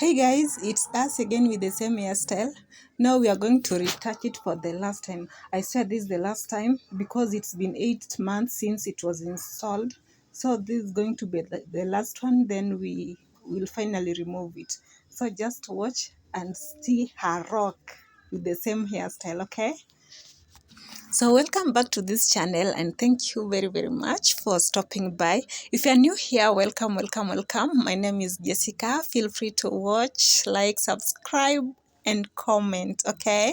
Hey guys, it's us again with the same hairstyle. Now we are going to retouch it for the last time. I swear this is the last time because it's been 8 months since it was installed. So this is going to be the last one, then we will finally remove it. So just watch and see her rock with the same hairstyle, okay? So welcome back to this channel and thank you very much for stopping by. If you're new here, welcome. My name is Jessica. Feel free to watch, like, subscribe and comment, okay?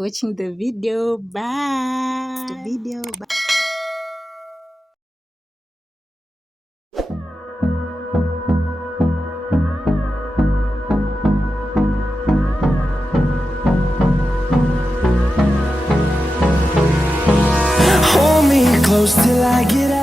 for watching the video. Bye. The video. Bye. Hold me close till I get out.